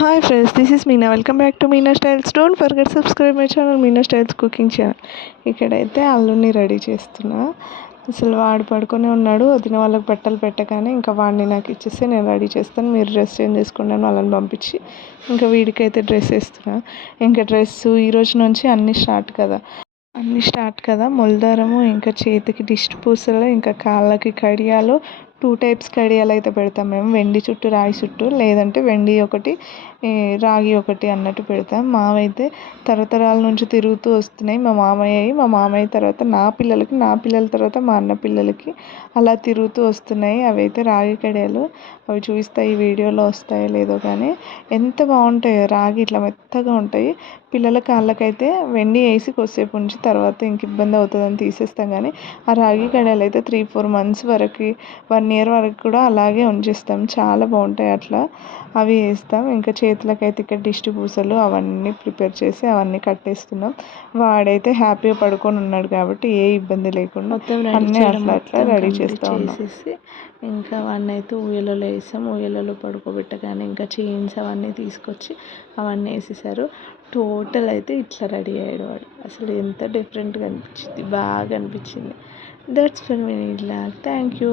Hi friends, this is Meena. Welcome back to Meena styles. Don't forget subscribe my channel Meena styles cooking channel. ఇక్కడైతే అల్లుని ready చేస్తున్నా. అసలు వాడు పడుకొని ఉన్నాడు. వదిన వాళ్ళకి బట్టలు పెట్టగానే ఇంకా వాడిని నాకు ఇచ్చేస్తే నేను రెడీ చేస్తాను, మీరు డ్రెస్ చేంజ్ చేసుకున్నాను వాళ్ళని పంపించి ఇంకా వీడికైతే డ్రెస్ వేస్తున్నా. ఇంకా డ్రెస్సు ఈరోజు నుంచి అన్నీ స్టార్ట్ కదా. మొలదారము, ఇంకా చేతికి దిష్టి పూసలు, ఇంకా కాళ్ళకి కడియాలు. 2 టైప్స్ కడియాలు అయితే పెడతాం మేము, వెండి చుట్టు రాగి చుట్టు, లేదంటే వెండి ఒకటి రాగి ఒకటి అన్నట్టు పెడతాం. మావైతే తరతరాల నుంచి తిరుగుతూ వస్తున్నాయి. మా మామయ్య తర్వాత నా పిల్లలకి, నా పిల్లల తర్వాత మా అన్న పిల్లలకి అలా తిరుగుతూ వస్తున్నాయి. అవి అయితే రాగి కడియాలు. అవి చూపిస్తా, ఈ వీడియోలో వస్తాయో లేదో కానీ ఎంత బాగుంటాయో. రాగి ఇట్లా మెత్తగా ఉంటాయి. పిల్లల కాళ్ళకైతే వెండి వేసి కొద్దిసేపు ఉంచి తర్వాత ఇంక ఇబ్బంది అవుతుందని తీసేస్తాం. కానీ ఆ రాగి కడియాలు అయితే 3-4 మంత్స్ వరకు, 1 ఇయర్ వరకు కూడా అలాగే ఉంచేస్తాం. చాలా బాగుంటాయి అట్లా. అవి వేస్తాం. ఇంకా చేతులకైతే ఇక్కడ దిష్టి పూసలు అవన్నీ ప్రిపేర్ చేసి అవన్నీ కట్టేస్తున్నాం. వాడైతే హ్యాపీగా పడుకొని ఉన్నాడు కాబట్టి ఏ ఇబ్బంది లేకుండా అన్నీ అట్లా రెడీ చేస్తూ ఉన్నాం. ఇంకా వాడిని అయితే ఊయలలో వేసాం. ఊయలలో పడుకోబెట్టగానే ఇంకా చైన్స్ అవన్నీ తీసుకొచ్చి అవన్నీ వేసేసారు. టోటల్ అయితే ఇట్లా రెడీ అయ్యాడు వాడు. అసలు ఎంత డిఫరెంట్గా అనిపించింది, బాగా అనిపించింది. That's for me. Thank you.